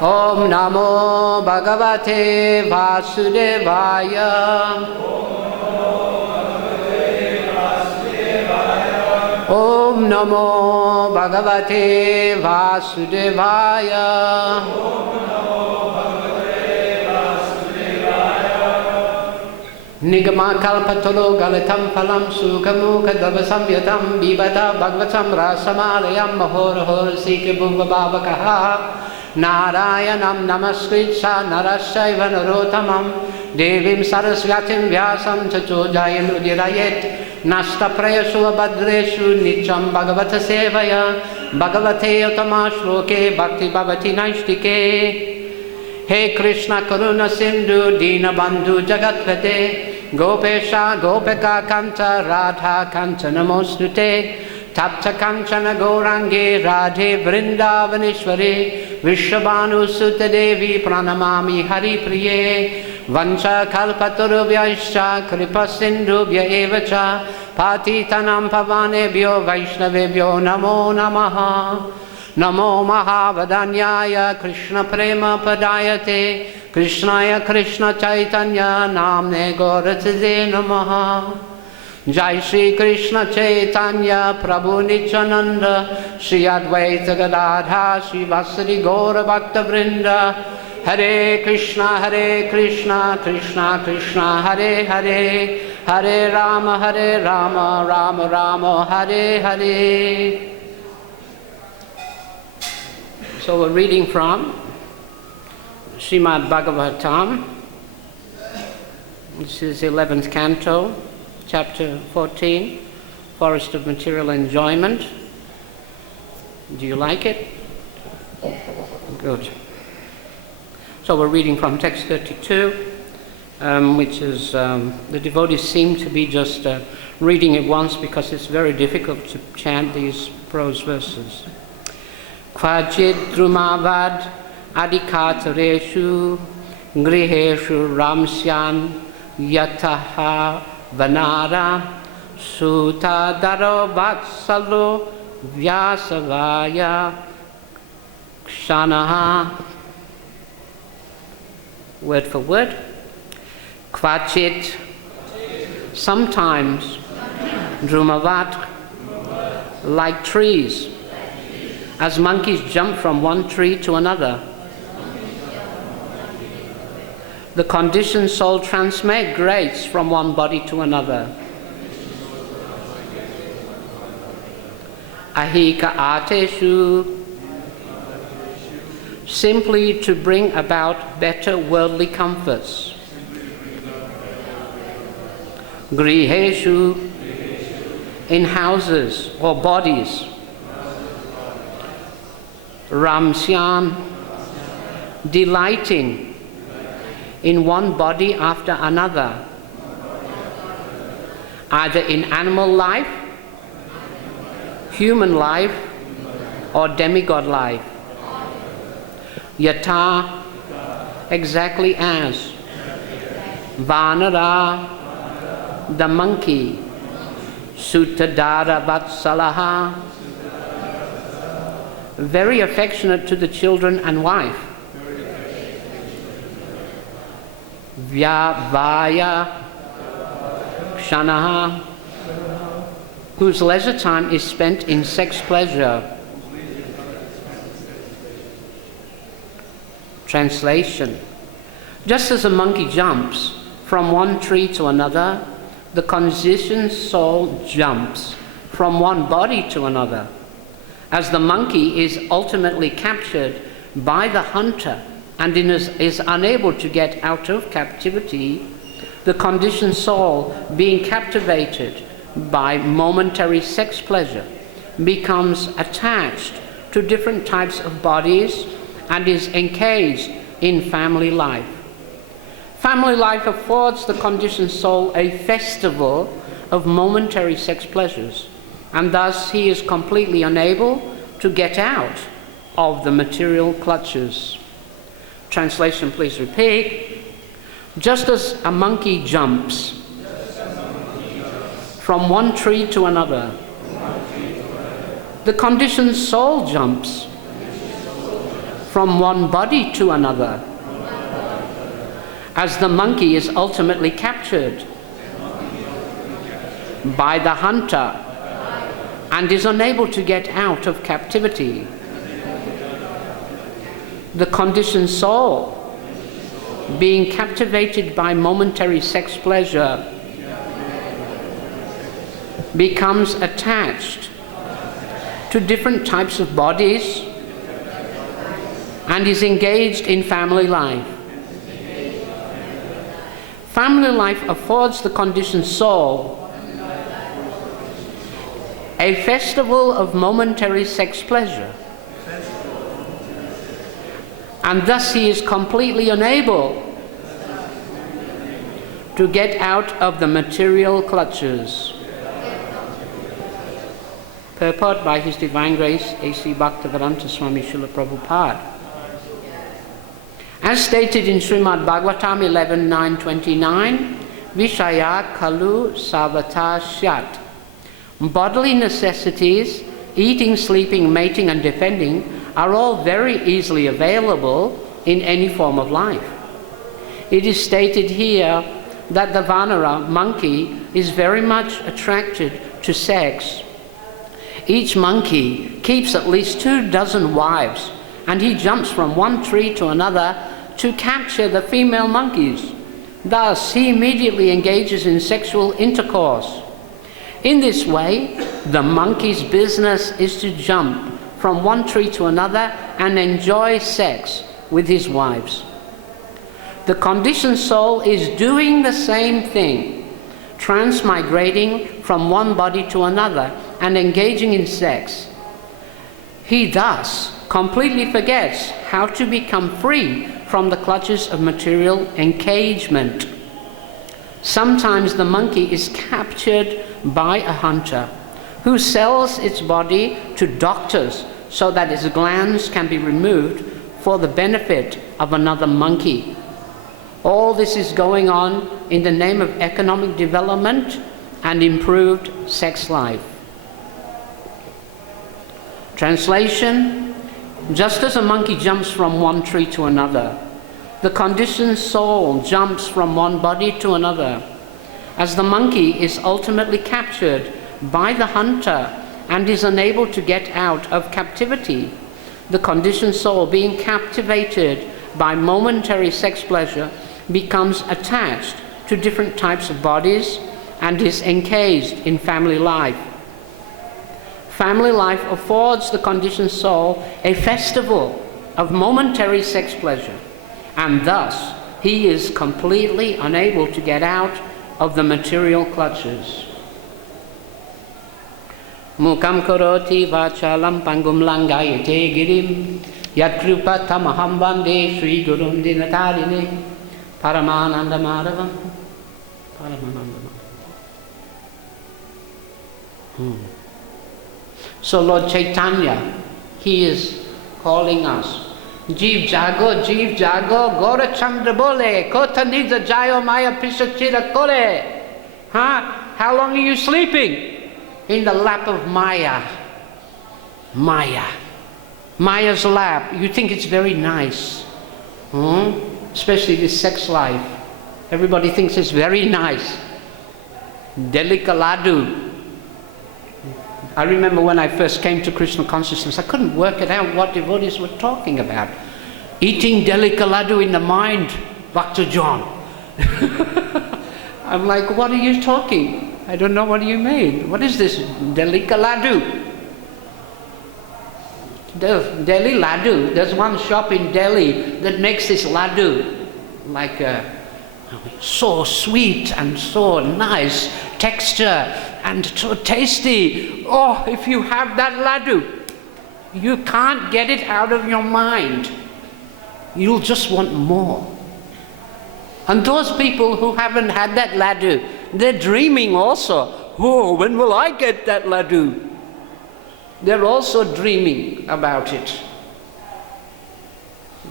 Om Namo Bhagavate Vasudevaya. Om Namo Bhagavate Vasudevaya. Nigama kalpatolo galitam phalam sukamukha davasamyatam bibata bhagavatam rasamalayam mahorahor sikabhunga bhavakaha Narayanam namaskritsa narasaiva narotamam Devim sarasvatim vyasam chacho jayanudhirayet Nasta prayasu abhadreshu nityam bhagavata sevaya Bhagavate utama shloke bhakti bhavati naishtike He Krishna Karuna Sindhu Dina Bandhu Jagatpate Gopesha Gopika Kanta Radha Kanta Namostute Tapta Kanchana Gourange Radhe Vrindavaneshwari Vishabhanu Sutta Devi Pranamami Hari Priye Vancha Kalpatarubhyaischa Kripa Sindhubhya Evacha Patitanam Pavanebhyo Vaishnavebhyo Namo Namaha Namo Mahavadanyaya Krishna Prema Padayate Krishnaya Krishna Chaitanya Namne Gaurataze Namaha Jai Shri Krishna Chaitanya Prabhu Nityananda Shri Advaita Gadadha Shri Vasari Gaura Bhakta Vrinda Hare Krishna Krishna Krishna Hare Hare Hare Rama Rama Rama Hare Hare. So we're reading from Srimad Bhagavatam. This is 11th canto, chapter 14, Forest of Material Enjoyment. Do you like it? Good. So we're reading from text 32, which is, the devotees seem to be just reading it once because it's very difficult to chant these prose verses. Kvajit drumavad adikatareshu griheshu ramsyan yataha vanara sutta daro vatsalo vyasavaya kshanaha. Word for word. Kvachit, sometimes, drumavat, like trees, as monkeys jump from one tree to another. The conditioned soul transmigrates from one body to another. Ahika ateshu, simply to bring about better worldly comforts. Griheshu, in houses or bodies. Ramsyan, delighting in one body after another, either in animal life, human life, or demigod life. Yata, exactly as. Vanara, the monkey. Suttadara Vatsalaha, very affectionate to the children and wife. Vyavaya Kshanaha, whose leisure time is spent in sex pleasure. Translation. Just as a monkey jumps from one tree to another, the conditioned soul jumps from one body to another. As the monkey is ultimately captured by the hunter and is unable to get out of captivity, the conditioned soul, being captivated by momentary sex pleasure, becomes attached to different types of bodies and is engaged in family life. Family life affords the conditioned soul a festival of momentary sex pleasures, and thus he is completely unable to get out of the material clutches. Translation, please repeat. Just as a monkey jumps from one tree to another, the conditioned soul jumps from one body to another, as the monkey is ultimately captured by the hunter and is unable to get out of captivity. The conditioned soul, being captivated by momentary sex pleasure, becomes attached to different types of bodies and is engaged in family life. Family life affords the conditioned soul a festival of momentary sex pleasure, and thus he is completely unable to get out of the material clutches. Purport by His Divine Grace A.C. Bhaktivedanta Swami Srila Prabhupada. As stated in Srimad Bhagavatam 11.9.29, Vishaya Kalu Savata Syat. Bodily necessities, eating, sleeping, mating and defending, are all very easily available in any form of life. It is stated here that the Vanara monkey is very much attracted to sex. Each monkey keeps at least 24 wives, and he jumps from one tree to another to capture the female monkeys. Thus, he immediately engages in sexual intercourse. In this way, the monkey's business is to jump from one tree to another and enjoy sex with his wives. The conditioned soul is doing the same thing, transmigrating from one body to another and engaging in sex. He thus completely forgets how to become free from the clutches of material engagement. Sometimes the monkey is captured by a hunter who sells its body to doctors so that its glands can be removed for the benefit of another monkey. All this is going on in the name of economic development and improved sex life. Translation: just as a monkey jumps from one tree to another, the conditioned soul jumps from one body to another. As the monkey is ultimately captured by the hunter and is unable to get out of captivity, the conditioned soul, being captivated by momentary sex pleasure, becomes attached to different types of bodies and is engaged in family life. Family life affords the conditioned soul a festival of momentary sex pleasure, and thus he is completely unable to get out of the material clutches. Mukam karoti vachalam pangum langayate girim yat kripa tamaham bande Sri Gurum Dinatarine Paramananda Madhavam Paramananda Madhavam. So Lord Chaitanya, he is calling us. Jeev jago, Gora Chandra bole, Kota nida jayo maya pisachira kore. How long are you sleeping? In the lap of Maya. Maya's lap. You think it's very nice. Especially this sex life. Everybody thinks it's very nice. Delikaladu. I remember when I first came to Krishna consciousness, I couldn't work it out what devotees were talking about. Eating delikaladu in the mind, Bhakta John. I'm like, what are you talking? I don't know what you mean. What is this delikaladu? Delhi laddu. There's one shop in Delhi that makes this laddu, like so sweet and so nice texture and so tasty. Oh, if you have that laddu, you can't get it out of your mind. You'll just want more. And those people who haven't had that laddu, they're dreaming also. Oh, when will I get that laddu? They're also dreaming about it.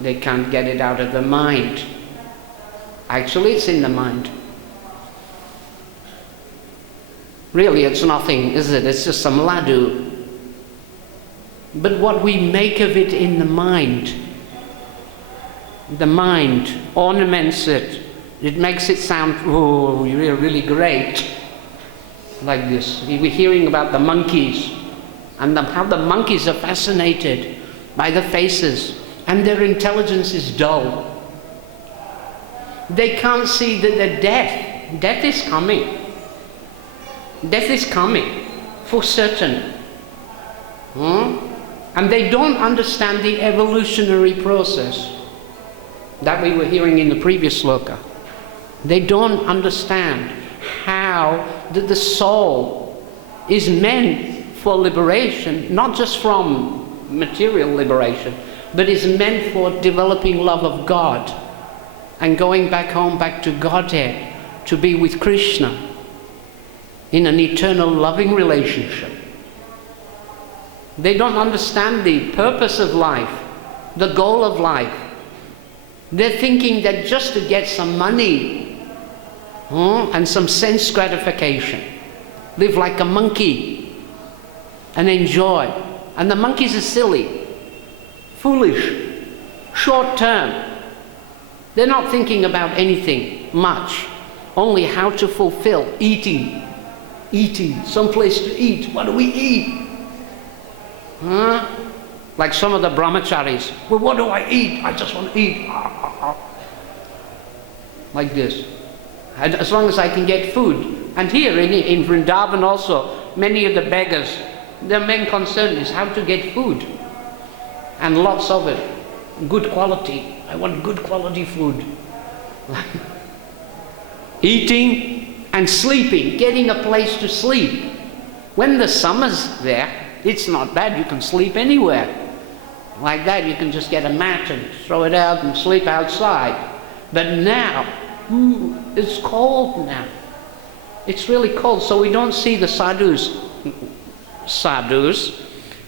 They can't get it out of the mind. Actually, it's in the mind. Really, it's nothing, is it? It's just some laddu. But what we make of it in the mind The mind ornaments it. It makes it sound, oh, you're really great. Like this. We're hearing about the monkeys and how the monkeys are fascinated by the faces, and their intelligence is dull. They can't see that the death is coming. Death is coming for certain. And they don't understand the evolutionary process that we were hearing in the previous sloka. They don't understand how the soul is meant for liberation, not just from material liberation, but is meant for developing love of God and going back home, back to Godhead, to be with Krishna in an eternal loving relationship. They don't understand the purpose of life, the goal of life. They're thinking that just to get some money and some sense gratification, live like a monkey and enjoy. And the monkeys are silly, foolish, short term. They're not thinking about anything much, only how to fulfill, eating, some place to eat. What do we eat? Like some of the brahmacharis. Well, what do I eat? I just want to eat. Like this. And as long as I can get food. And here in Vrindavan also, many of the beggars, their main concern is how to get food. And lots of it. Good quality. I want good quality food. Eating and sleeping. Getting a place to sleep. When the summer's there, it's not bad. You can sleep anywhere. Like that, you can just get a mat and throw it out and sleep outside. But now, it's cold now. It's really cold, so we don't see the sadhus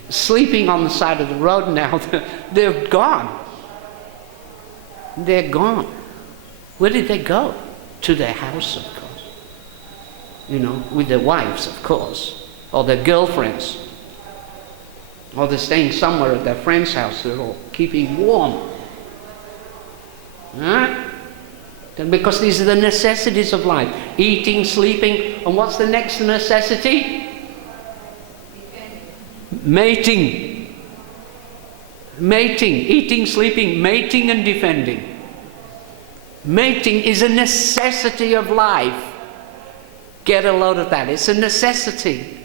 sleeping on the side of the road now. They're gone. They're gone. Where did they go? To their house, of course. You know, with their wives, of course, or their girlfriends. Or they're staying somewhere at their friend's house. They're all keeping warm. Because these are the necessities of life. Eating, sleeping, and what's the next necessity? Mating. Mating. Eating, sleeping, mating and defending. Mating is a necessity of life. Get a load of that. It's a necessity.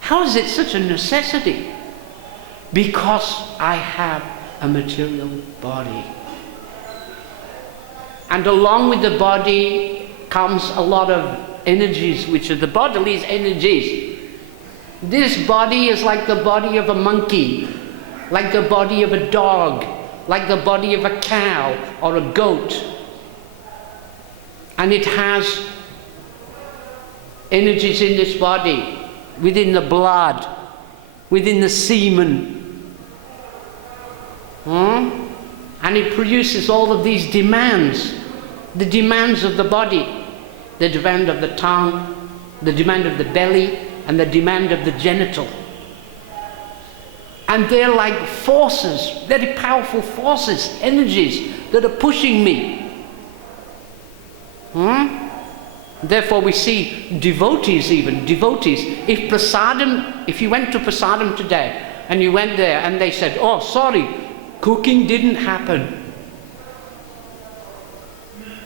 How is it such a necessity? Because I have a material body. And along with the body comes a lot of energies, which are the bodily energies. This body is like the body of a monkey, like the body of a dog, like the body of a cow or a goat. And it has energies in this body, within the blood, within the semen. And it produces all of these demands. The demands of the body, the demand of the tongue, the demand of the belly, and the demand of the genital. And they're like forces, very powerful forces, energies that are pushing me. Therefore we see devotees even, if you went to prasadam today and you went there and they said, oh sorry, cooking didn't happen.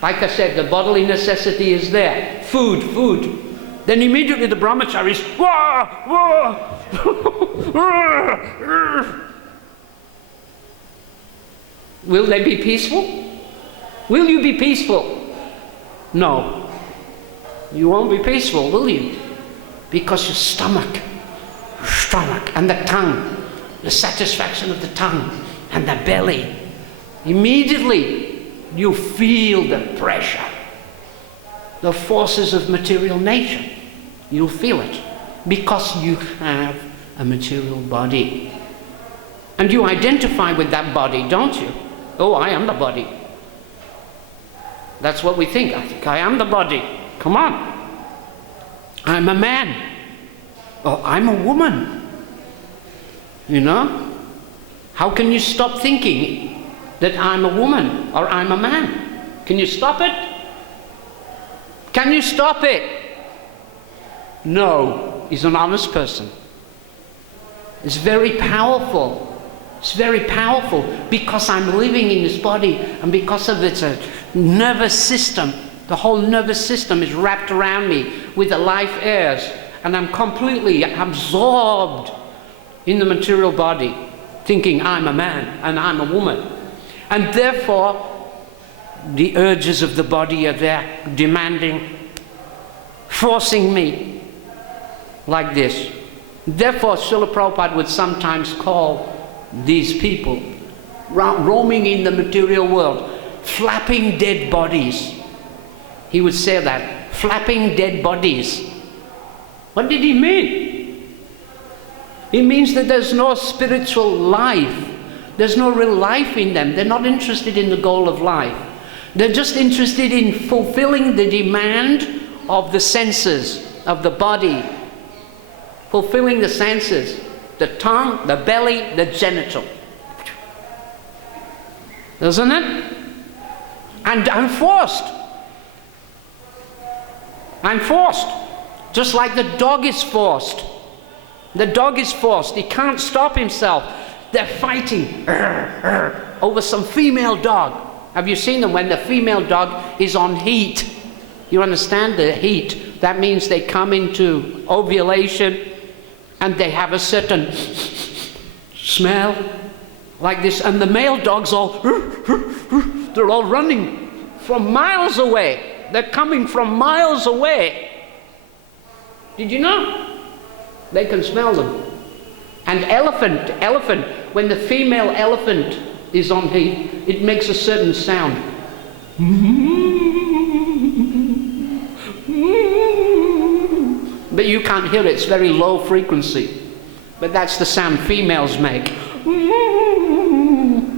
Like I said, the bodily necessity is there. Food. Then immediately the brahmacharis, wah. Will they be peaceful? Will you be peaceful? No. You won't be peaceful, will you? Because your stomach and the tongue, the satisfaction of the tongue and the belly, immediately you feel the pressure, the forces of material nature. You'll feel it because you have a material body. And you identify with that body, don't you? Oh, I am the body. That's what we think. I think I am the body. Come on. I'm a man. Oh, I'm a woman. You know? How can you stop thinking that I'm a woman or I'm a man. Can you stop it? Can you stop it? No, he's an honest person. It's very powerful. It's very powerful because I'm living in this body, and because of its nervous system, the whole nervous system is wrapped around me with the life airs, and I'm completely absorbed in the material body, thinking I'm a man and I'm a woman. And therefore, the urges of the body are there, demanding, forcing me like this. Therefore, Srila Prabhupada would sometimes call these people roaming in the material world flapping dead bodies. He would say that, flapping dead bodies. What did he mean? It means that there's no spiritual life. There's no real life in them. They're not interested in the goal of life. They're just interested in fulfilling the demand of the senses, of the body. Fulfilling the senses, the tongue, the belly, the genital. Isn't it? And I'm forced. I'm forced. Just like the dog is forced. The dog is forced. He can't stop himself. They're fighting over some female dog. Have you seen them when the female dog is on heat? You understand the heat? That means they come into ovulation and they have a certain smell like this, and the male dogs they're all running from miles away. They're coming from miles away. Did you know? They can smell them. And elephant, when the female elephant is on heat, it makes a certain sound. But you can't hear it, it's very low frequency. But that's the sound females make.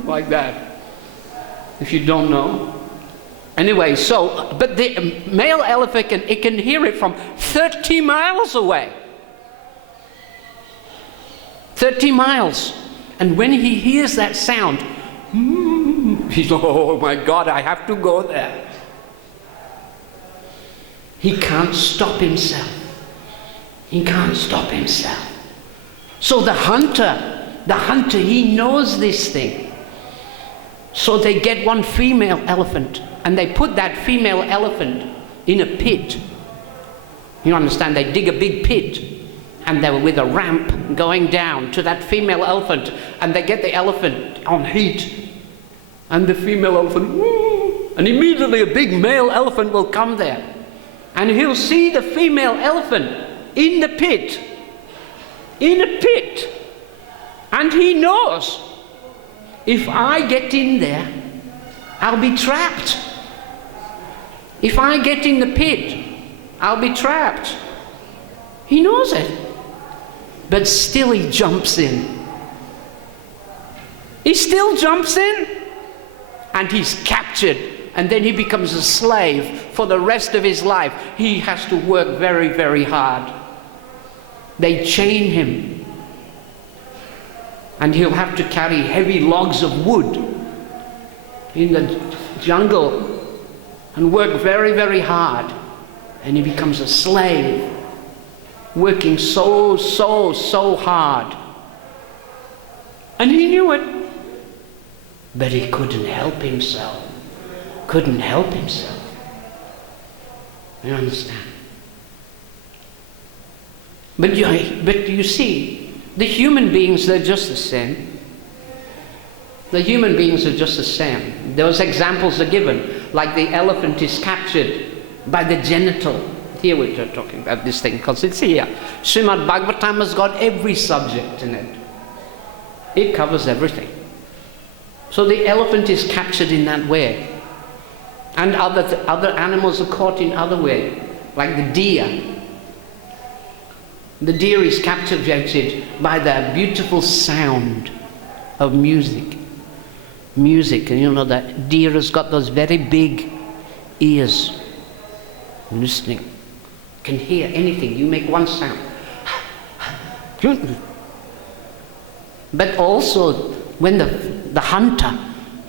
Like that. If you don't know. Anyway, so, but the male elephant, it can hear it from 30 miles away. 30 miles. And when he hears that sound, he's like, oh my God, I have to go there. He can't stop himself. He can't stop himself. So the hunter, he knows this thing. So they get one female elephant and they put that female elephant in a pit. You understand? They dig a big pit and they're with a ramp going down to that female elephant, and they get the elephant on heat. And the female elephant, and immediately a big male elephant will come there. And he'll see the female elephant in the pit. In a pit. And he knows, if I get in there, I'll be trapped. If I get in the pit, I'll be trapped. He knows it. But still he jumps in. He still jumps in. And he's captured. And then he becomes a slave for the rest of his life. He has to work very, very hard. They chain him. And he'll have to carry heavy logs of wood in the jungle and work very, very hard. And he becomes a slave, working so hard. And he knew it. But he couldn't help himself. Couldn't help himself. You understand? But you see, the human beings, they're just the same. The human beings are just the same. Those examples are given, like the elephant is captured by the genital. Here we're talking about this thing, because it's here. Srimad Bhagavatam has got every subject in it. It covers everything. So the elephant is captured in that way. And other animals are caught in other way, like the deer. The deer is captivated by the beautiful sound of music. Music, and you know that deer has got those very big ears, listening. Can hear anything. You make one sound. But also, when the hunter,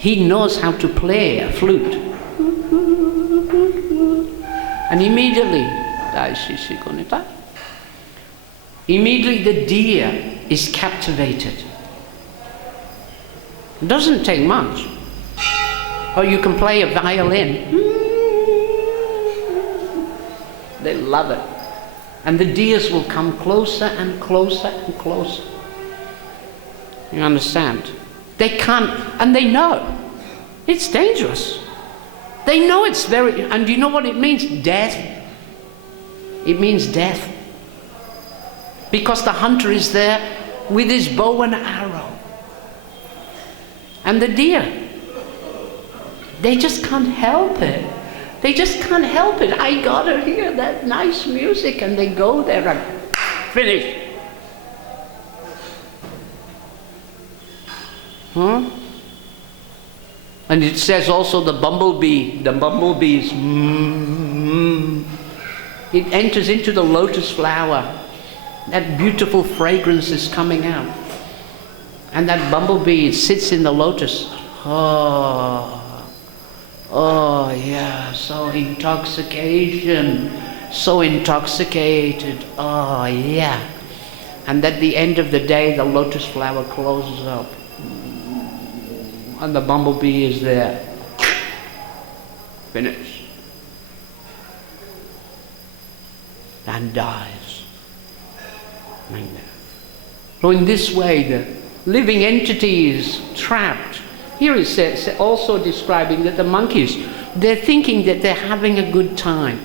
he knows how to play a flute. And immediately the deer is captivated. It doesn't take much. Or you can play a violin. They love it. And the deers will come closer and closer and closer. You understand? They can't, and they know it's dangerous. They know it's very, and you know what it means? Death. It means death. Because the hunter is there with his bow and arrow. And the deer, they just can't help it. They just can't help it. I gotta hear that nice music, and they go there and finish. Huh? And it says also the bumblebees, it enters into the lotus flower. That beautiful fragrance is coming out. And that bumblebee sits in the lotus. Oh yeah, so intoxicated. Oh yeah. And at the end of the day, the lotus flower closes up. And the bumblebee is there. Finished. And dies. Like that. So in this way, the living entity is trapped. Here it says, also describing that the monkeys, they're thinking that they're having a good time.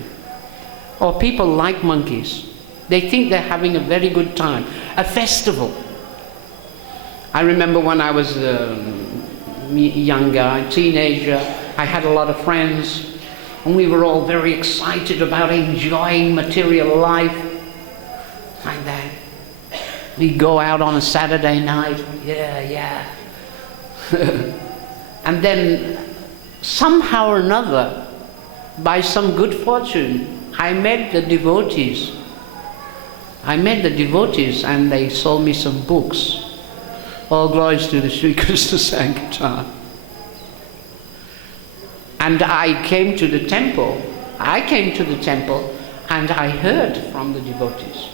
Or people like monkeys. They think they're having a very good time. A festival. I remember when I was younger, a teenager, I had a lot of friends, and we were all very excited about enjoying material life. Like that. We'd go out on a Saturday night. Yeah. And then somehow or another, by some good fortune, I met the devotees. And they sold me some books. All glories to the Sri Krishna Sankirtan. And I came to the temple and I heard from the devotees.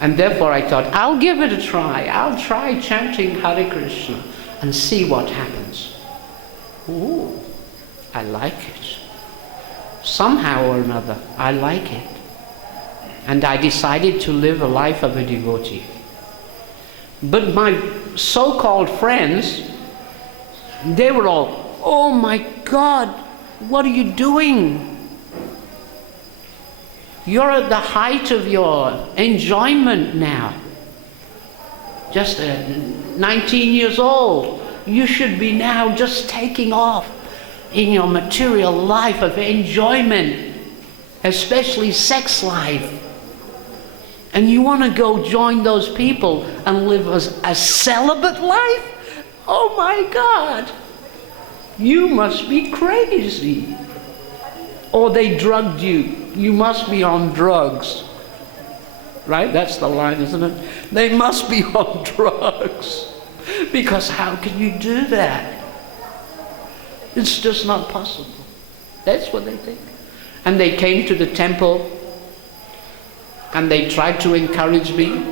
And therefore I thought, I'll give it a try. I'll try chanting Hare Krishna and see what happens. Ooh, I like it. Somehow or another, I like it. And I decided to live a life of a devotee. But my so-called friends, they were all, oh my God, what are you doing? You're at the height of your enjoyment now. Just 19 years old. You should be now just taking off in your material life of enjoyment, especially sex life. And you want to go join those people and live a celibate life? Oh my God! You must be crazy. Or they drugged you. You must be on drugs. Right? That's the line, isn't it? They must be on drugs. Because how can you do that? It's just not possible. That's what they think. And they came to the temple and they tried to encourage me.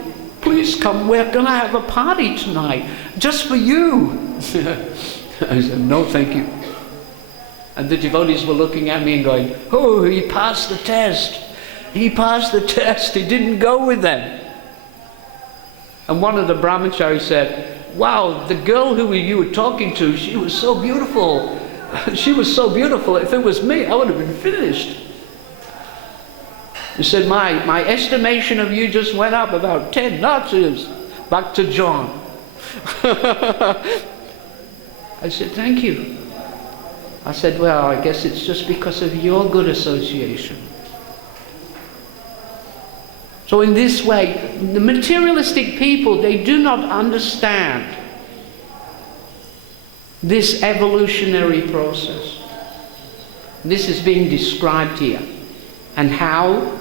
Please come, we're going to have a party tonight, just for you. I said, no, thank you. And the devotees were looking at me and going, oh, he passed the test. He passed the test. He didn't go with them. And one of the brahmacharis said, wow, the girl who you were talking to, she was so beautiful. She was so beautiful. If it was me, I would have been finished. He said, my estimation of you just went up about 10 notches. Back to John. I said, thank you. I said, well, I guess it's just because of your good association. So in this way, the materialistic people, they do not understand this evolutionary process. This is being described here. And how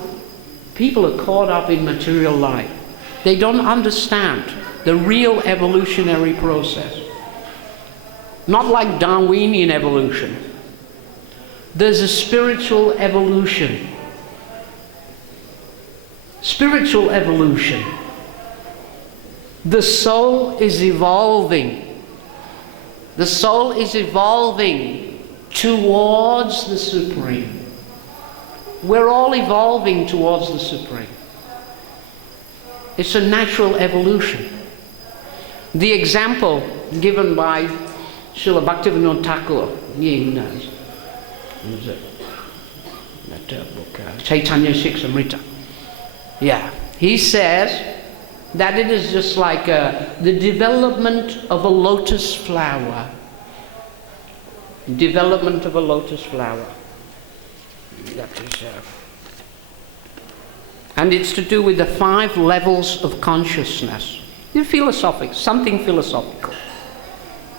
people are caught up in material life. They don't understand the real evolutionary process. Not like Darwinian evolution. There's a spiritual evolution. Spiritual evolution. The soul is evolving. The soul is evolving towards the Supreme. We're all evolving towards the Supreme. It's a natural evolution. The example given by Srila Bhaktivinoda Thakur, he knows. What was it? That book, Chaitanya Shikshamrita. Yeah. He says that it is just like the development of a lotus flower. Development of a lotus flower. That is, and it's to do with the 5 levels of consciousness. Philosophical, something philosophical.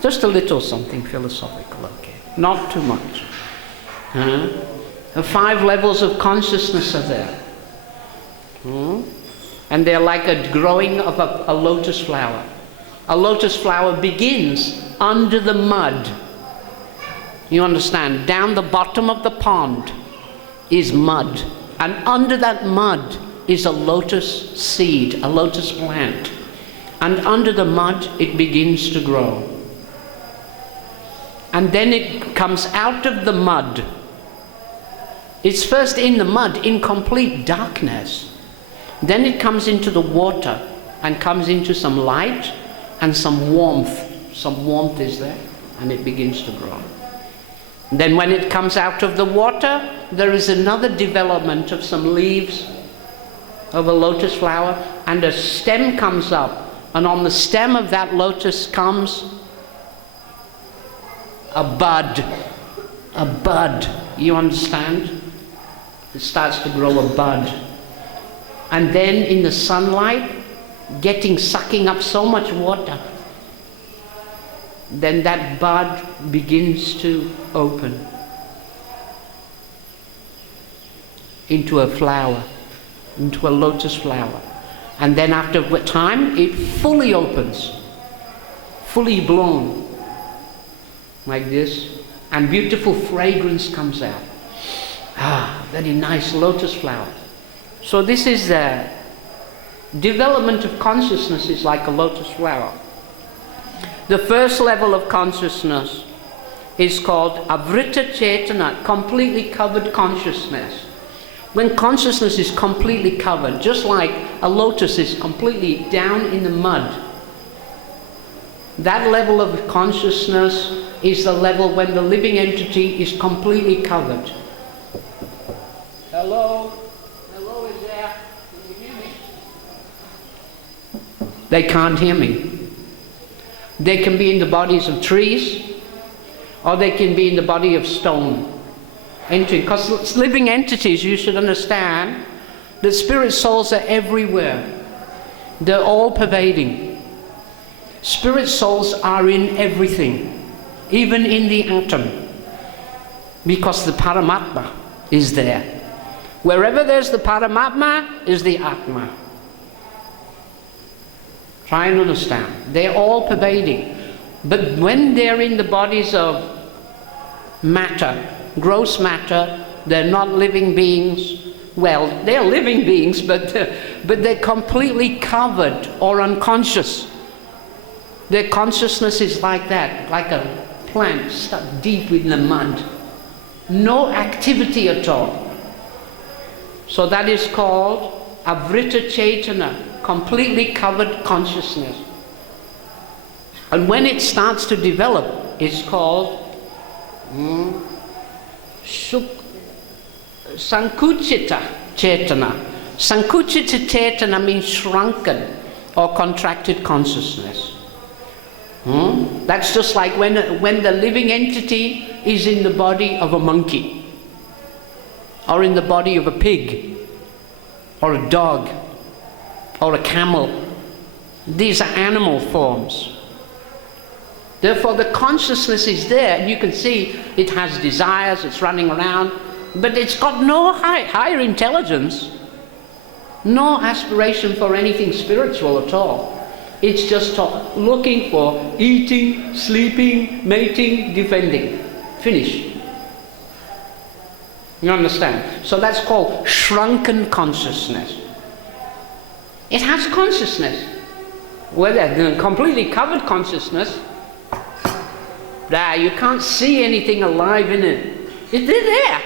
Just a little something philosophical, okay. Not too much. The 5 levels of consciousness are there. And they're like a growing of a lotus flower. A lotus flower begins under the mud. You understand? Down the bottom of the pond is mud. And under that mud is a lotus seed, a lotus plant. And under the mud it begins to grow. And then it comes out of the mud. It's first in the mud, in complete darkness. Then it comes into the water and comes into some light and some warmth. Some warmth is there, and it begins to grow. Then when it comes out of the water, there is another development of some leaves of a lotus flower, and a stem comes up. And on the stem of that lotus comes a bud. A bud. You understand? It starts to grow a bud. And then in the sunlight, sucking up so much water, then that bud begins to open into a flower, into a lotus flower. And then after a time, it fully opens, fully blown, like this, and beautiful fragrance comes out. Ah, very nice lotus flower. So this is the development of consciousness, is like a lotus flower. The first level of consciousness is called Avrita Chetana, completely covered consciousness. When consciousness is completely covered, just like a lotus is completely down in the mud, that level of consciousness is the level when the living entity is completely covered. Hello? Hello, is there? Can you hear me? They can't hear me. They can be in the bodies of trees, or they can be in the body of stone. Because living entities, you should understand, that spirit souls are everywhere. They're all pervading. Spirit souls are in everything, even in the atom, because the Paramatma is there. Wherever there's the Paramatma is the Atma. Try and understand. They're all pervading. But when they're in the bodies of matter, gross matter, they're not living beings. Well, they're living beings, but they're completely covered or unconscious. Their consciousness is like that, like a plant stuck deep in the mud. No activity at all. So that is called Avrita Chetana, completely covered consciousness. And when it starts to develop, it's called Sankuchita Chetana. Sankuchita Chetana means shrunken or contracted consciousness. That's just like when the living entity is in the body of a monkey, or in the body of a pig, or a dog, or a camel. These are animal forms. Therefore the consciousness is there, and you can see it has desires, it's running around, but it's got no higher intelligence, no aspiration for anything spiritual at all. It's just looking for eating, sleeping, mating, defending. Finish. You understand? So that's called shrunken consciousness. It has consciousness. Whether completely covered consciousness, you can't see anything alive in it. They're there.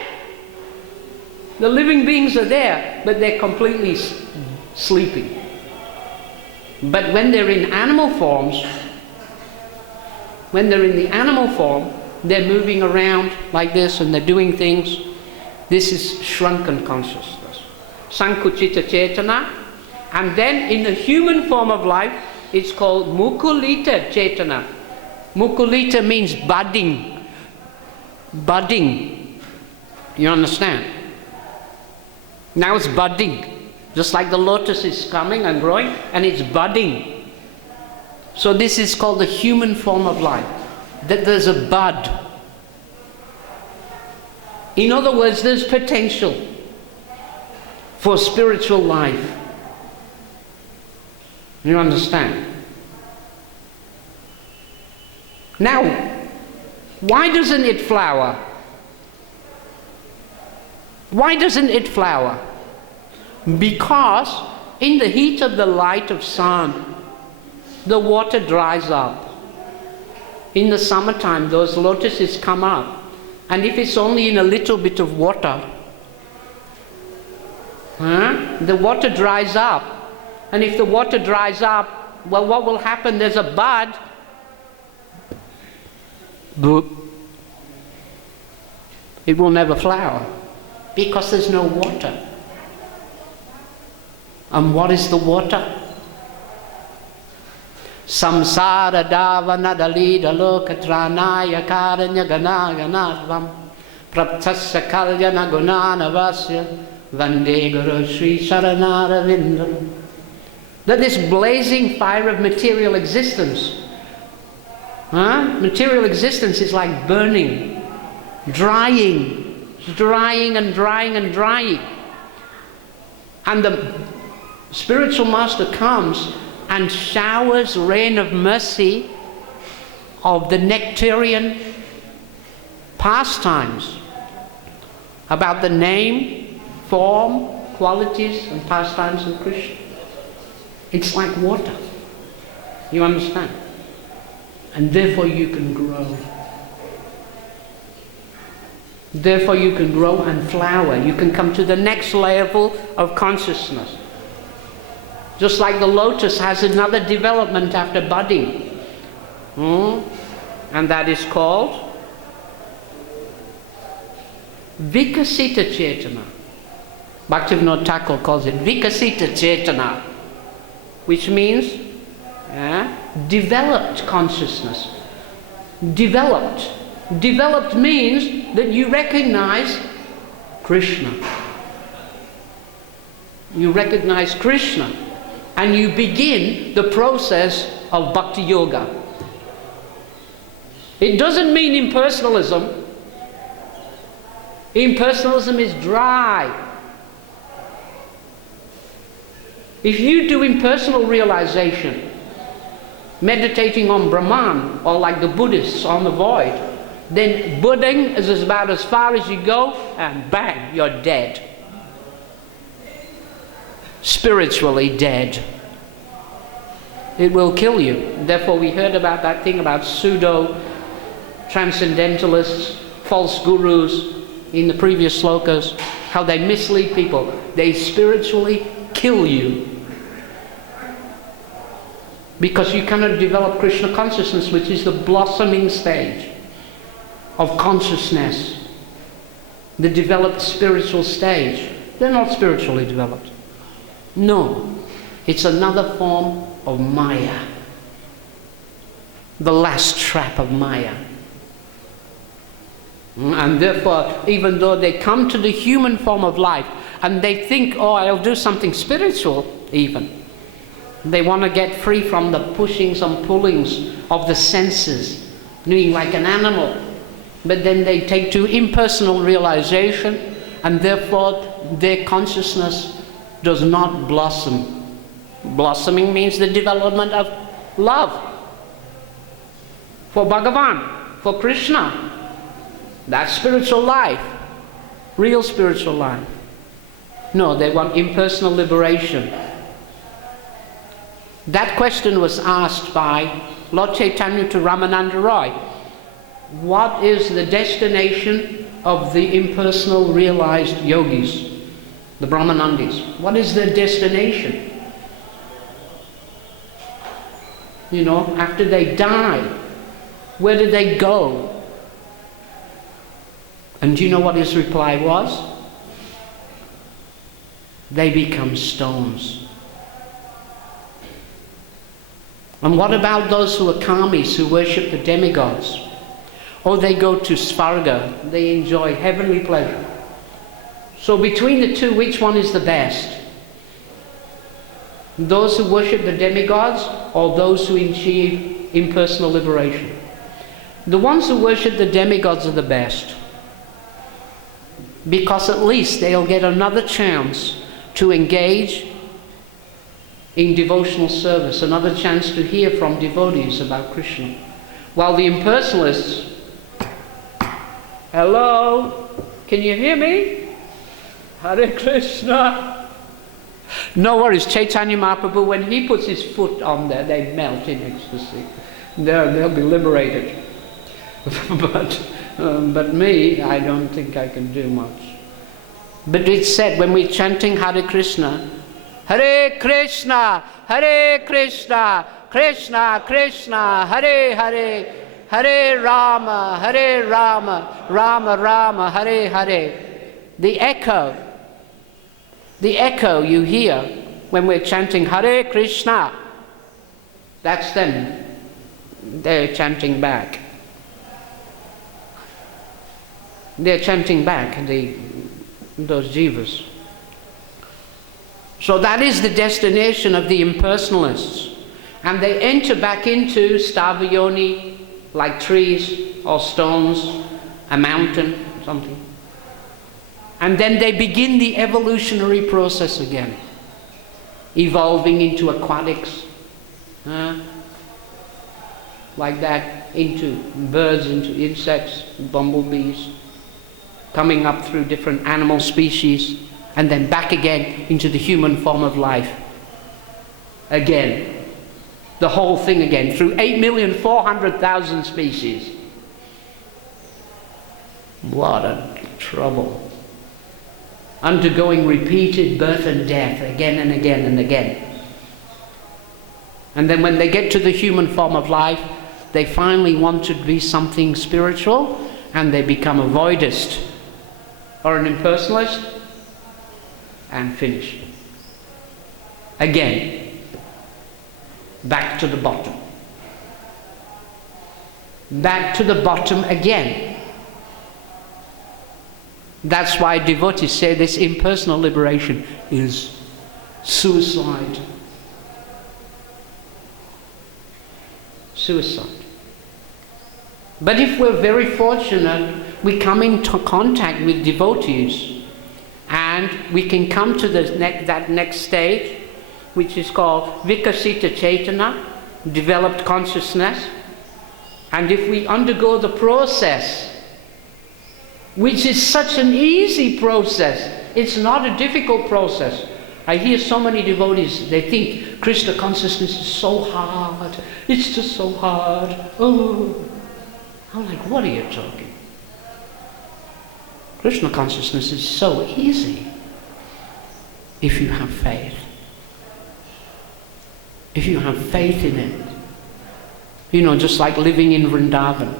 The living beings are there, but they're completely sleeping. But when they're in animal forms, when they're in the animal form, they're moving around like this and they're doing things. This is shrunken consciousness. Sankuchita Chetana. And then in the human form of life, it's called Mukulita Chetana. Mukulita means budding. Budding. You understand? Now it's budding. Just like the lotus is coming and growing, and it's budding. So this is called the human form of life. That there's a bud. In other words, there's potential for spiritual life. You understand? Now, why doesn't it flower? Why doesn't it flower? Because in the heat of the light of sun, the water dries up. In the summertime, those lotuses come up. And if it's only in a little bit of water, the water dries up. And if the water dries up, well, what will happen? There's a bud. Boop. It will never flower because there's no water. And what is the water? Samsara davana dalida lokatranaya karanya ganaganadvam praptasya kalyana gunana vasya vande guru sri saranara vindam. That this blazing fire of material existence, material existence is like burning, drying, drying and drying and drying. And the spiritual master comes and showers rain of mercy of the nectarian pastimes about the name, form, qualities and pastimes of Krishna. It's like water. You understand? And therefore you can grow. Therefore you can grow and flower. You can come to the next level of consciousness. Just like the lotus has another development after budding. And that is called Vikasita Chetana. Bhaktivinoda Thakur calls it Vikasita Chetana, which means developed consciousness. Developed. Developed means that you recognize Krishna. You recognize Krishna. And you begin the process of Bhakti Yoga. It doesn't mean impersonalism. Impersonalism is dry. If you do impersonal realization, meditating on Brahman, or like the Buddhists on the void, then Buddhing is about as far as you go, and bang, you're dead. Spiritually dead. It will kill you. Therefore we heard about that thing about pseudo-transcendentalists, false gurus in the previous slokas, how they mislead people. They spiritually kill you. Because you cannot develop Krishna consciousness, which is the blossoming stage of consciousness. The developed spiritual stage. They're not spiritually developed. No. It's another form of Maya. The last trap of Maya. And therefore, even though they come to the human form of life and they think, oh, I'll do something spiritual even. They want to get free from the pushings and pullings of the senses, being like an animal. But then they take to impersonal realization, and therefore their consciousness does not blossom. Blossoming means the development of love for Bhagavan, for Krishna. That's spiritual life, real spiritual life. No, they want impersonal liberation. That question was asked by Lord Chaitanya to Ramananda Roy. What is the destination of the impersonal realized yogis, the Brahmanandis? What is their destination? You know, after they die, where do they go? And do you know what his reply was? They become stones. And what about those who are karmis, who worship the demigods? Oh, they go to Svarga, they enjoy heavenly pleasure. So between the two, which one is the best? Those who worship the demigods or those who achieve impersonal liberation? The ones who worship the demigods are the best, because at least they'll get another chance to engage in devotional service, another chance to hear from devotees about Krishna. While the impersonalists, hello, can you hear me? Hare Krishna. No worries, Chaitanya Mahaprabhu, when he puts his foot on there, they melt in ecstasy. They'll be liberated. But me, I don't think I can do much. But it's said when we're chanting Hare Krishna, Hare Krishna, Hare Krishna, Krishna Krishna, Hare Hare, Hare Rama, Hare Rama, Rama Rama, Hare Hare. The echo you hear when we're chanting Hare Krishna, that's them. They're chanting back. They're chanting back, those jivas. So that is the destination of the impersonalists. And they enter back into Stavayoni, like trees or stones, a mountain, something. And then they begin the evolutionary process again, evolving into aquatics, like that, into birds, into insects, bumblebees, coming up through different animal species, and then back again into the human form of life. Again, the whole thing again, through 8,400,000 species. What a trouble. Undergoing repeated birth and death again and again and again. And then when they get to the human form of life, they finally want to be something spiritual, and they become a voidist or an impersonalist, and finish. Again, back to the bottom. Back to the bottom again. That's why devotees say this impersonal liberation is suicide. Suicide. But if we're very fortunate, we come into contact with devotees, and we can come to that next stage, which is called Vikasita Chaitana, developed consciousness. And if we undergo the process, which is such an easy process, it's not a difficult process. I hear so many devotees, they think Krishna consciousness is so hard, it's just so hard. Oh, I'm like, what are you talking? Krishna consciousness is so easy if you have faith. If you have faith in it. You know, just like living in Vrindavan.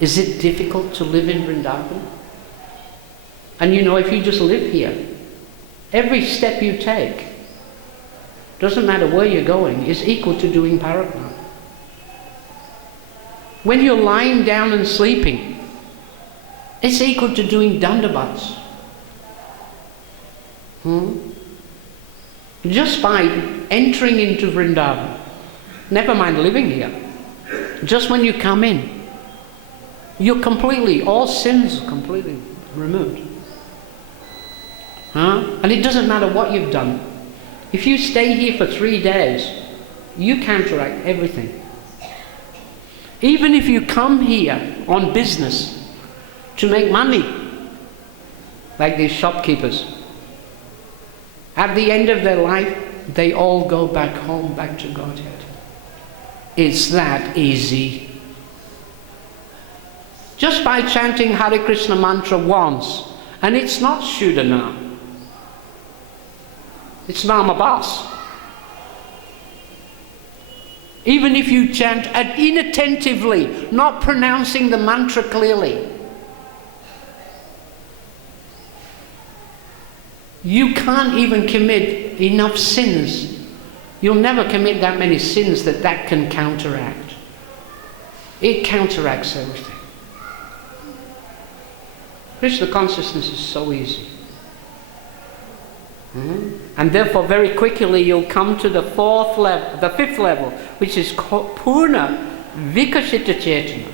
Is it difficult to live in Vrindavan? And you know, if you just live here, every step you take, doesn't matter where you're going, is equal to doing parikrama. When you're lying down and sleeping, it's equal to doing dandavats. Just by entering into Vrindavan, never mind living here, just when you come in, you're completely, all sins are completely removed. And it doesn't matter what you've done. If you stay here for 3 days, you counteract everything. Even if you come here on business to make money, like these shopkeepers, at the end of their life, they all go back home, back to Godhead. It's that easy. Just by chanting Hare Krishna mantra once, and it's not Shuddhanam, it's Namabas. Even if you chant inattentively, not pronouncing the mantra clearly, you can't even commit enough sins. You'll never commit that many sins that can counteract. It counteracts everything. Krishna consciousness is so easy. And therefore very quickly you'll come to the fifth level, which is called Purna Vikashita Chetana.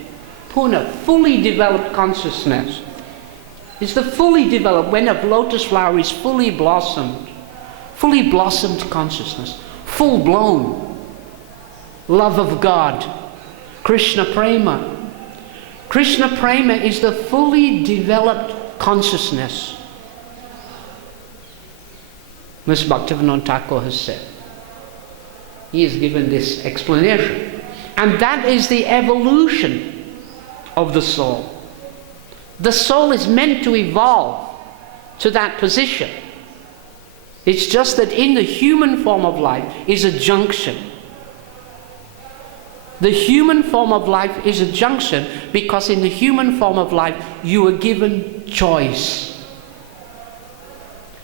Purna, fully developed consciousness. It's the fully developed, when a lotus flower is fully blossomed consciousness, full blown love of God, Krishna Prema. Krishna Prema is the fully developed consciousness. Ms. Bhaktivinoda Thakur has said. He has given this explanation. And that is the evolution of the soul. The soul is meant to evolve to that position. It's just that in the human form of life is a junction. The human form of life is a junction because in the human form of life you are given choice.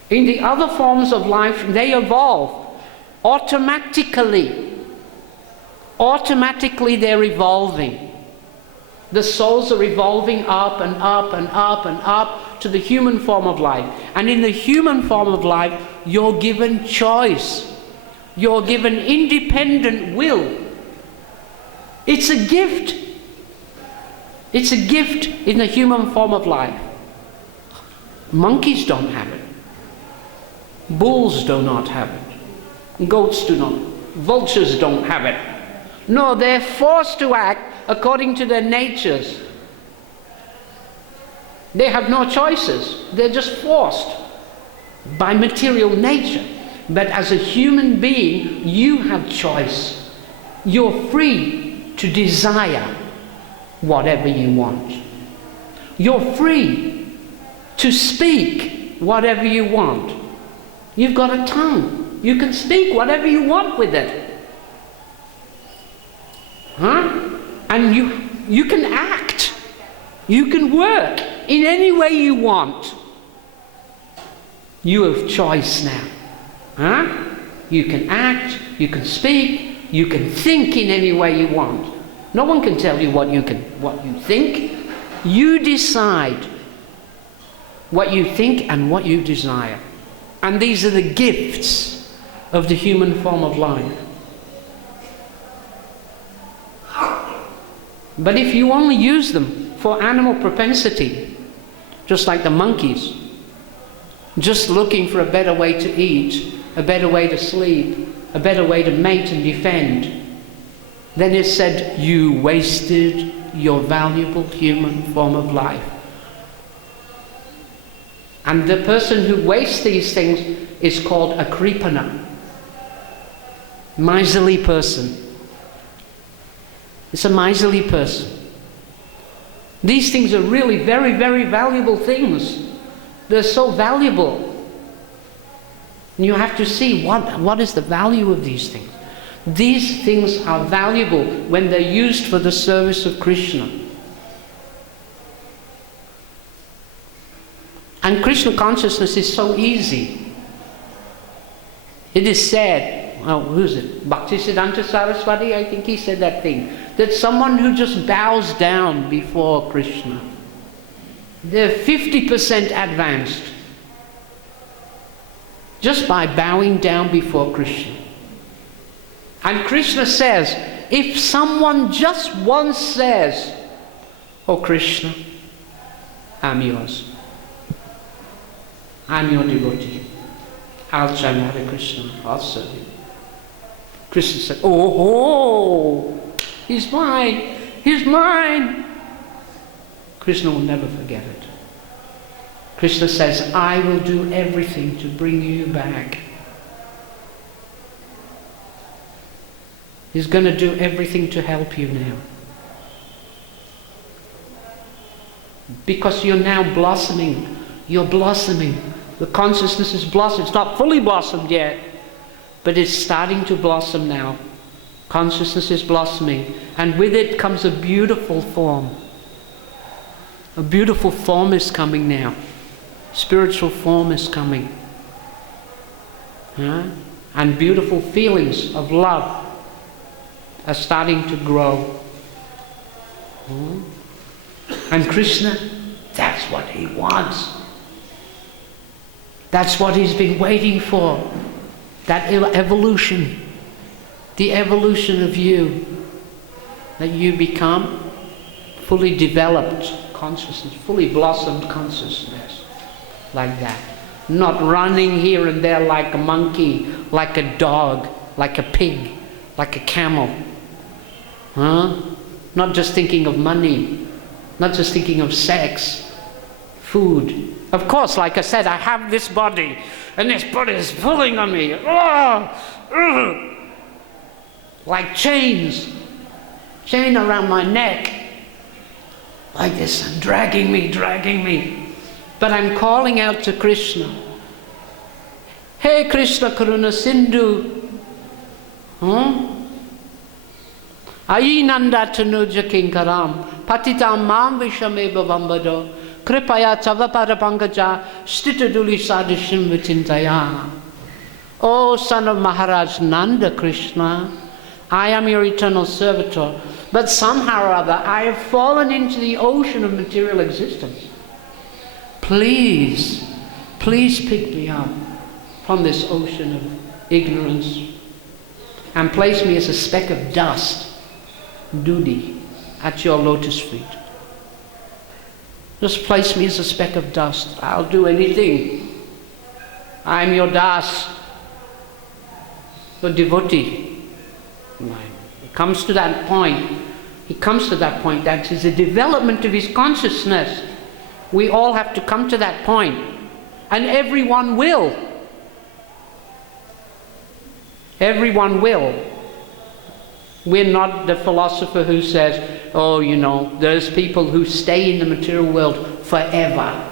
In the other forms of life they evolve automatically. Automatically they're evolving. The souls are evolving up and up and up and up to the human form of life. And in the human form of life you're given choice. You're given independent will. It's a gift. It's a gift in the human form of life. Monkeys don't have it. Bulls do not have it. Goats do not. Vultures don't have it. No, they're forced to act according to their natures. They have no choices. They're just forced by material nature. But as a human being, you have choice. You're free to desire whatever you want. You're free to speak whatever you want. You've got a tongue. You can speak whatever you want with it. And you can act. You can work in any way you want. You have choice now. You can act, you can speak, you can think in any way you want. No one can tell you what you think. You decide what you think and what you desire. And these are the gifts of the human form of life. But if you only use them for animal propensity, just like the monkeys, just looking for a better way to eat, a better way to sleep, a better way to mate and defend, then it's said, you wasted your valuable human form of life. And the person who wastes these things is called a kripana, miserly person. It's a miserly person. These things are really very, very valuable things. They're so valuable. And you have to see what is the value of these things. These things are valuable when they're used for the service of Krishna. And Krishna consciousness is so easy. It is said, who is it? Bhaktisiddhanta Saraswati, I think he said that thing, that someone who just bows down before Krishna, they're 50% advanced just by bowing down before Krishna. And Krishna says, if someone just once says, "Oh Krishna, I'm yours. I'm your devotee. I'll chant Hare Krishna, I'll serve you." Krishna said, "Oh, he's mine. He's mine. Krishna will never forget it. Krishna says, I will do everything to bring you back. He's going to do everything to help you now. Because you're now blossoming. You're blossoming. The consciousness is blossoming. It's not fully blossomed yet, but it's starting to blossom now. Consciousness is blossoming. And with it comes a beautiful form. A beautiful form is coming now. Spiritual form is coming. And beautiful feelings of love are starting to grow. And Krishna, that's what he wants. That's what he's been waiting for. That evolution. The evolution of you. That you become fully developed consciousness, fully blossomed consciousness. Like that. Not running here and there like a monkey, like a dog, like a pig, like a camel. Not just thinking of money, not just thinking of sex, food. Of course, like I said, I have this body, and this body is pulling on me. Like chains. Chain around my neck. Like this, and dragging me. But I'm calling out to Krishna. Hey Krishna Karuna Sindhu. Ayi Nanda Tanuja Kinkaram. Patitam Mam Vishameva Vambado. Kripaya Tavapara Pankaja. Stitaduli Sadishim Vitintaya. O son of Maharaj Nanda Krishna, I am your eternal servitor. But somehow or other I have fallen into the ocean of material existence. Please pick me up from this ocean of ignorance and place me as a speck of dust, Dudi, at your lotus feet. Just place me as a speck of dust. I'll do anything. I'm your das, your devotee. It comes to that point. He comes to that point. That is the development of his consciousness. We all have to come to that point. And everyone will. Everyone will. We're not the philosopher who says, oh, you know, there's people who stay in the material world forever.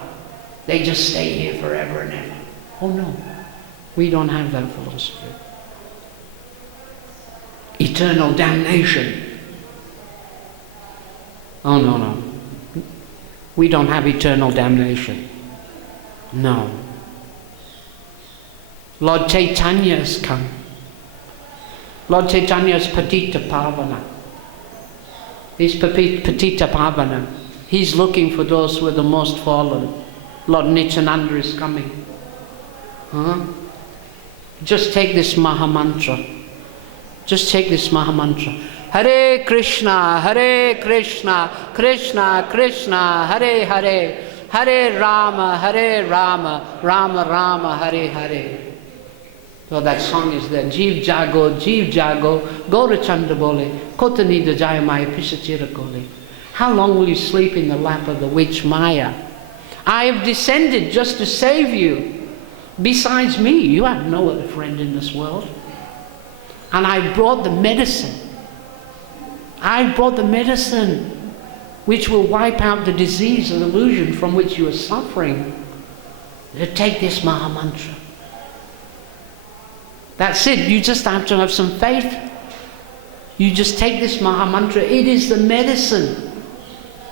They just stay here forever and ever. Oh no, we don't have that philosophy. Eternal damnation. Oh no. We don't have eternal damnation. No. Lord Chaitanya has come. Lord Chaitanya is Patita Pavana. He's Patita Pavana. He's looking for those who are the most fallen. Lord Nityananda is coming. Just take this Mahamantra. Just take this Mahamantra. Hare Krishna, Krishna Krishna, Hare Hare, Hare Rama, Rama Rama, Hare Hare. So that song is there. Jeev Jago, Gaura Chanda Bole, Kotanida Jayamaya Pisachira Kole. How long will you sleep in the lap of the witch Maya? I have descended just to save you. Besides me, you have no other friend in this world. And I brought the medicine. I brought the medicine which will wipe out the disease and illusion from which you are suffering. Take this Mahamantra. That's it. You just have to have some faith. You just take this Mahamantra. It is the medicine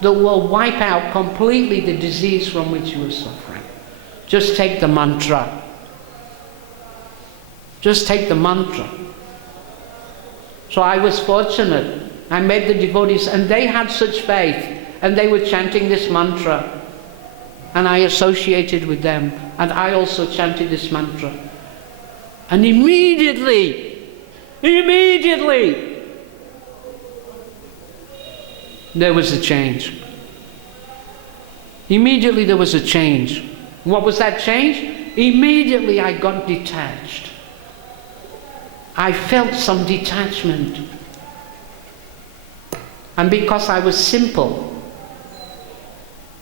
that will wipe out completely the disease from which you are suffering. Just take the mantra. Just take the mantra. So I was fortunate. I met the devotees and they had such faith and they were chanting this mantra and I associated with them and I also chanted this mantra and immediately there was a change. Immediately there was a change. What was that change? Immediately I got detached. I felt some detachment. And because I was simple,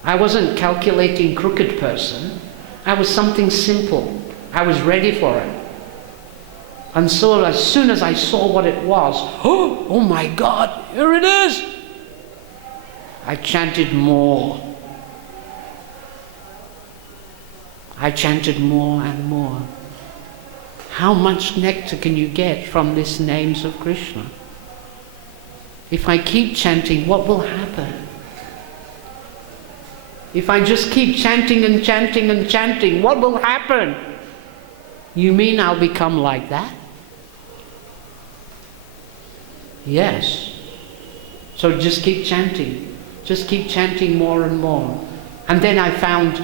I wasn't calculating crooked person, I was something simple. I was ready for it. And so as soon as I saw what it was, oh my God, here it is! I chanted more. I chanted more and more. How much nectar can you get from these names of Krishna? If I keep chanting, what will happen? If I just keep chanting and chanting and chanting, what will happen? You mean I'll become like that? Yes. So just keep chanting. Just keep chanting more and more. And then I found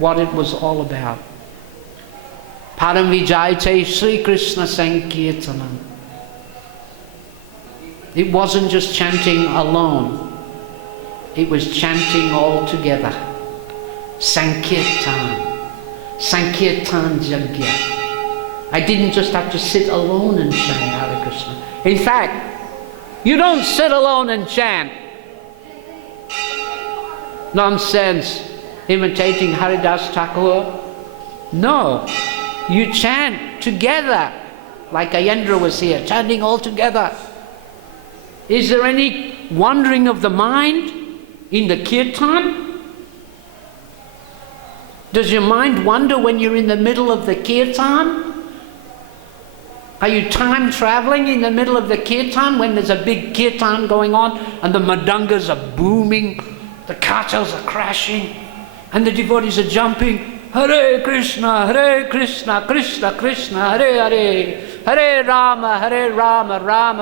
what it was all about. Param Vijayate Sri Krishna Sankirtanam. It wasn't just chanting alone. It was chanting all together. Sankirtan. Sankirtan Jagat. I didn't just have to sit alone and chant Hare Krishna. In fact, you don't sit alone and chant. Nonsense. Imitating Haridas Thakur. No. You chant together. Like Ayendra was here, chanting all together. Is there any wandering of the mind in the kirtan? Does your mind wander when you're in the middle of the kirtan? Are you time traveling in the middle of the kirtan when there's a big kirtan going on and the madangas are booming, the kartals are crashing, and the devotees are jumping? Hare Krishna, Krishna Krishna, Hare Hare, Hare Rama, Rama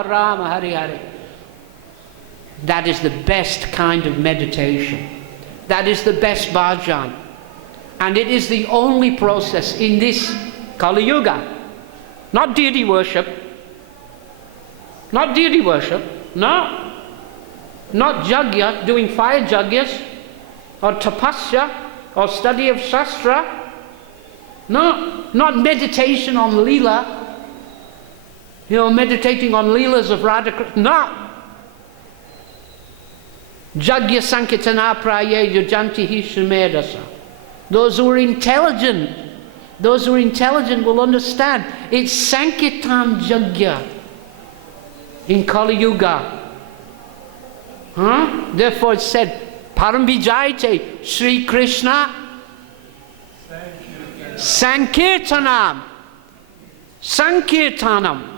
Rama, Hare Hare. That is the best kind of meditation. That is the best bhajan. And it is the only process in this Kali Yuga. Not deity worship. Not deity worship. No. Not jagya, doing fire jagyas, or tapasya, or study of shastra. No. Not meditation on Leela. You know, meditating on Leelas of Radha Krishna. No. Jagya Sankirtana Praye Yujanti Hi Shumedasa. Those who are intelligent will understand. It's Sankirtan Jagya in Kali Yuga. Therefore it said, Param Vijayate Sri Krishna Sankirtanam. Sankirtanam.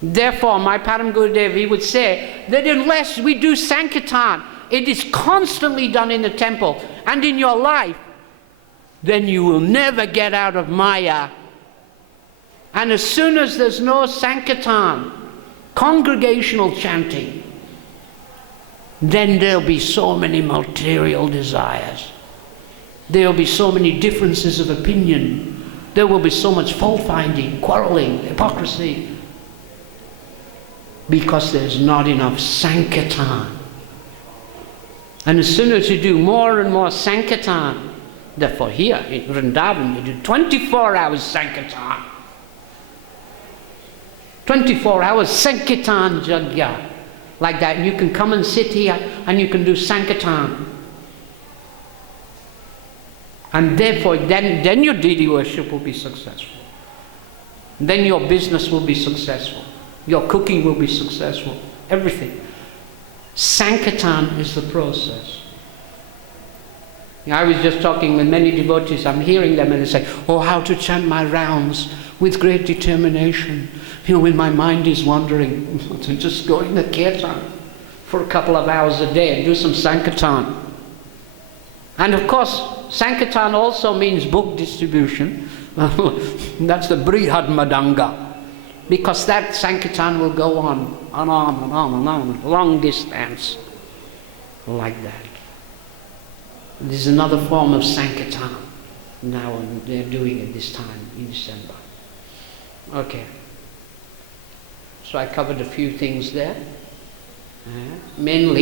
Therefore, my Param Gurudev, he would say that unless we do Sankirtan, it is constantly done in the temple and in your life, then you will never get out of Maya. And as soon as there's no Sankirtan, congregational chanting, then there'll be so many material desires. There'll be so many differences of opinion. There will be so much fault-finding, quarreling, hypocrisy, because there's not enough Sankirtan. And as soon as you do more and more Sankirtan, therefore here in Vrindavan you do 24 hours Sankirtan. 24 hours Sankirtan Jagya. Like that, you can come and sit here and you can do Sankirtan. And therefore then your deity worship will be successful. Then your business will be successful. Your cooking will be successful. Everything. Sankirtan is the process. I was just talking with many devotees. I'm hearing them and they say, oh, how to chant my rounds with great determination. You know, when my mind is wandering, to just go in the kirtan for a couple of hours a day and do some Sankirtan. And of course, Sankirtan also means book distribution. That's the Brihad Madanga. Because that Sankirtan will go on and on and on and on, long distance, like that. There's another form of Sankirtan now, and they're doing it this time in December. Okay. So I covered a few things there. Main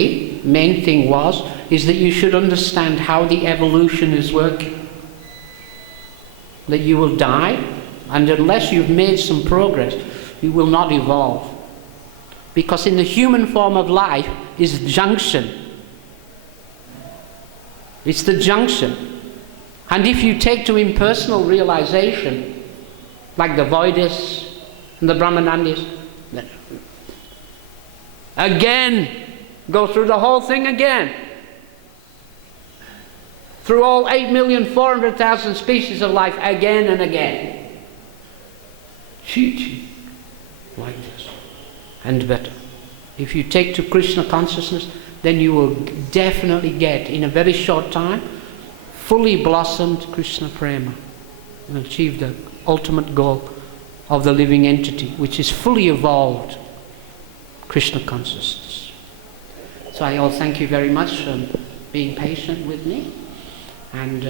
thing is that you should understand how the evolution is working. That you will die, and unless you've made some progress, you will not evolve. Because in the human form of life is junction. It's the junction. And if you take to impersonal realization, like the Voidists and the Brahmanandis, again, go through the whole thing again. Through all 8,400,000 species of life again and again. Chi-chi. Like this. And better. If you take to Krishna consciousness, then you will definitely get, in a very short time, fully blossomed Krishna Prema. And achieve the ultimate goal of the living entity, which is fully evolved Krishna consciousness. So I all thank you very much for being patient with me. And